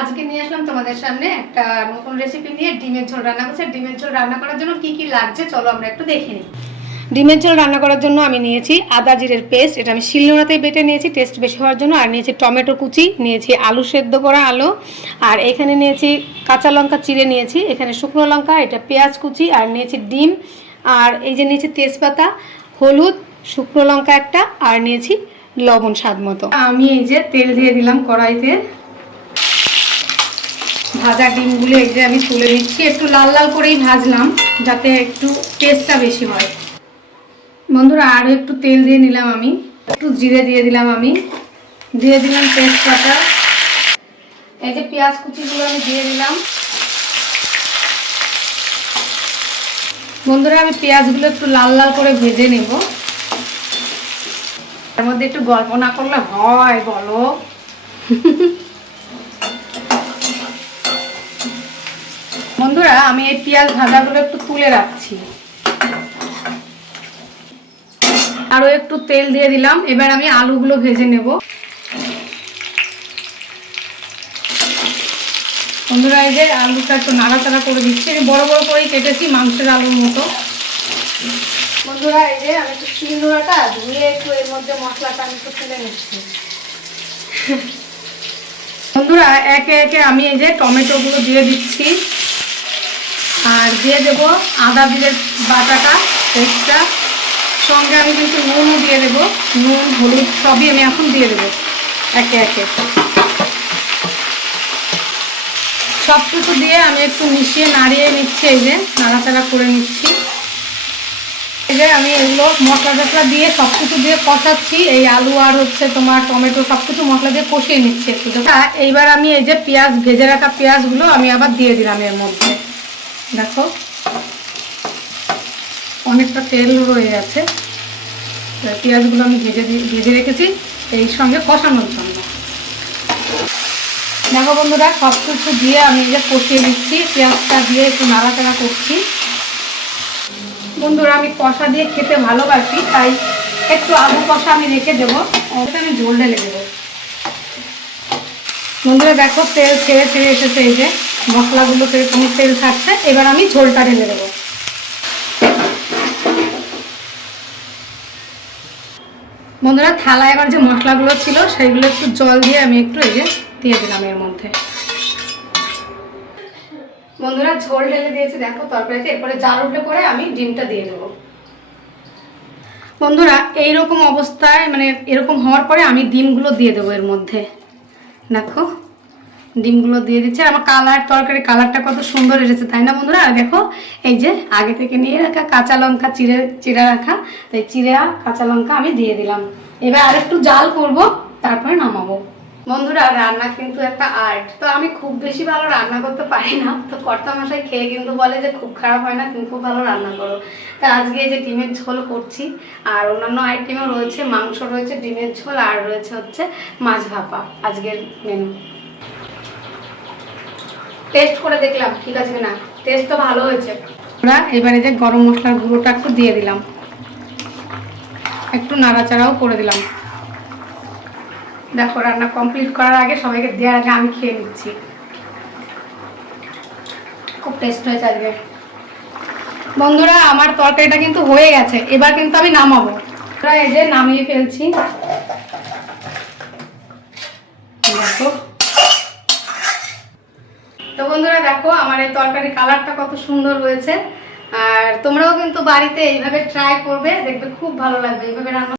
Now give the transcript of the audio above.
আজকে নিয়ে আসলাম তোমাদের সামনে একটা নতুন রেসিপি নিয়ে ডিমের ঝোল রান্না করছি। ডিমের ঝোল রান্না করার জন্য কি কি লাগছে চলো আমরা একটু দেখে নিই। ডিমের ঝোল রান্না করার জন্য আমি নিয়েছি আদা জিরের পেস্ট, এটা আমি শিলনোড়াতেই বেটে নিয়েছি টেস্ট বেশি হওয়ার জন্য। আর নিয়েছি টমেটো কুচি, নিয়েছি আলু সেদ্ধ করা আলু, আর এখানে নিয়েছি কাঁচা লঙ্কা চিড়ে নিয়েছি, এখানে শুকনো লঙ্কা, এটা পেঁয়াজ কুচি, আর নিয়েছি ডিম, আর এই যে নিয়েছি তেজপাতা, হলুদ, শুকনো লঙ্কা একটা, আর নিয়েছি লবণ স্বাদ মতো। আমি এই যে তেল দিয়ে দিলাম কড়াইতে, ভাজা ডিমগুলো এই যে আমি তুলে দিচ্ছি, একটু লাল লাল করেই ভাজলাম যাতে একটু টেস্টটা বেশি হয়। বন্ধুরা আরও একটু তেল দিয়ে নিলাম, আমি একটু জিরে দিয়ে দিলাম, আমি দিয়ে দিলাম তেজপাতা, এই যে পেঁয়াজ কুচিগুলো আমি দিয়ে দিলাম। বন্ধুরা আমি পেঁয়াজগুলো একটু লাল লাল করে ভেজে নেব। তার মধ্যে একটু গল্প না করলে হয় বলো? বন্ধুরা আমি এই পেঁয়াজ ভাজাগুলো একটু তুলে রাখছি, আরো একটু তেল দিয়ে দিলাম। এবার আমি আলুগুলো ভেজে নেব। বন্ধুরা এই যে আলুটা একটু নাড়াচাড়া করে দিচ্ছি, আমি বড় বড় করেই কেটেছি মাংসের আলুর মতো। বন্ধুরা এই যে আমি একটু শিলনোড়াটা ধুয়ে একটু এর মধ্যে মশলাটা আমি একটু তুলে নিচ্ছি। বন্ধুরা একে একে আমি এই যে টমেটোগুলো দিয়ে দিচ্ছি, আর দিয়ে দেবো আদা জিরের বাটাটা পেস্টটা, সঙ্গে আমি কিন্তু নুনও দিয়ে দেবো, নুন হলুদ সবই আমি এখন দিয়ে দেবো একে একে। সব কিছু দিয়ে আমি একটু মিশিয়ে নাড়িয়ে নিচ্ছি, এই যে নাড়াচাড়া করে নিচ্ছি। এই যে আমি এগুলো মশলা টশলা দিয়ে সব কিছু দিয়ে কষাচ্ছি, এই আলু আর হচ্ছে তোমার টমেটো সব কিছু মশলা দিয়ে কষিয়ে নিচ্ছি একটু। এইবার আমি এই যে পেঁয়াজ ভেজে রাখা পেঁয়াজগুলো আমি আবার দিয়ে দিলাম এর মধ্যে। দেখো অনেকটা তেল রয়ে গেছে, পেঁয়াজগুলো আমি ভেজে রেখেছি এই সঙ্গে কষানোর জন্য। দেখো বন্ধুরা সব কিছু দিয়ে আমি এই যে কষিয়ে নিচ্ছি, পেঁয়াজটা দিয়ে একটু নাড়াচাড়া করছি। বন্ধুরা আমি কষা দিয়ে খেতে ভালোবাসি, তাই একটু আলু কষা আমি রেখে দেবো, ওটা আমি ঝোল ঢেলে দেবো। বন্ধুরা দেখো তেল ছেড়ে ছেড়ে এসেছে, এই যে মশলাগুলো সেরকম তেল ছাড়ছে। এবার আমি ঝোলটা ঢেলে দেবো। বন্ধুরা থালায় এবার যে মশলাগুলো ছিল সেইগুলো একটু জল দিয়ে আমি একটু এই যে দিয়ে দিলাম এর মধ্যে। বন্ধুরা ঝোল ঢেলে দিয়েছি দেখো তরকারিতে, এরপরে জাল উঠলে পরে আমি ডিমটা দিয়ে দেবো। বন্ধুরা এইরকম অবস্থায় মানে এরকম হওয়ার পরে আমি ডিমগুলো দিয়ে দেবো এর মধ্যে। দেখো ডিমগুলো দিয়ে দিচ্ছি, আর আমার তরকারি কালারটা কত সুন্দর এসেছে তাই না বন্ধুরা? আর দেখো এই যে আগে থেকে নিয়ে রাখা কাঁচা লঙ্কা চিড়ে রাখা, তাই চিড়া কাঁচা লঙ্কা আমি দিয়ে দিলাম। এবার আরেকটু জাল করব, তারপরে নামাবো। বন্ধুরা রান্না কিন্তু একটা আর্ট, তো আমি খুব বেশি ভালো রান্না করতে পারি না, তো কর্তামশাই খেয়ে কিন্তু বলে যে খুব খারাপ হয় না, তুমি খুব ভালো রান্না করো। তা আজকে এই যে ডিমের ঝোল করছি, আর অন্যান্য আইটেমও রয়েছে, মাংস রয়েছে, ডিমের ঝোল, আর রয়েছে হচ্ছে মাছ ভাপা আজকের মেনু। টেস্ট করে দেখলাম ঠিক আছে কিনা, টেস্ট তো ভালো হয়েছে। এবারে যে গরম মশলার গুঁড়োটা একটু দিয়ে দিলাম, একটু নাড়াচাড়াও করে দিলাম। দেখো রান্না কমপ্লিট করার আগে সবাইকে দেওয়ার আগে আমি খেয়ে নিচ্ছি। খুব টেস্ট হয়েছে আজকে। বন্ধুরা আমার তরকারিটা কিন্তু হয়ে গেছে, এবার কিন্তু আমি নামাবো। এই যে নামিয়ে ফেলছি। দেখো তো বন্ধুরা দেখো আমার এই তরকারি কালারটা কত সুন্দর হয়েছে, আর তোমরাও কিন্তু বাড়িতে এইভাবে ট্রাই করবে, দেখবে খুব ভালো লাগবে এইভাবে রান্না।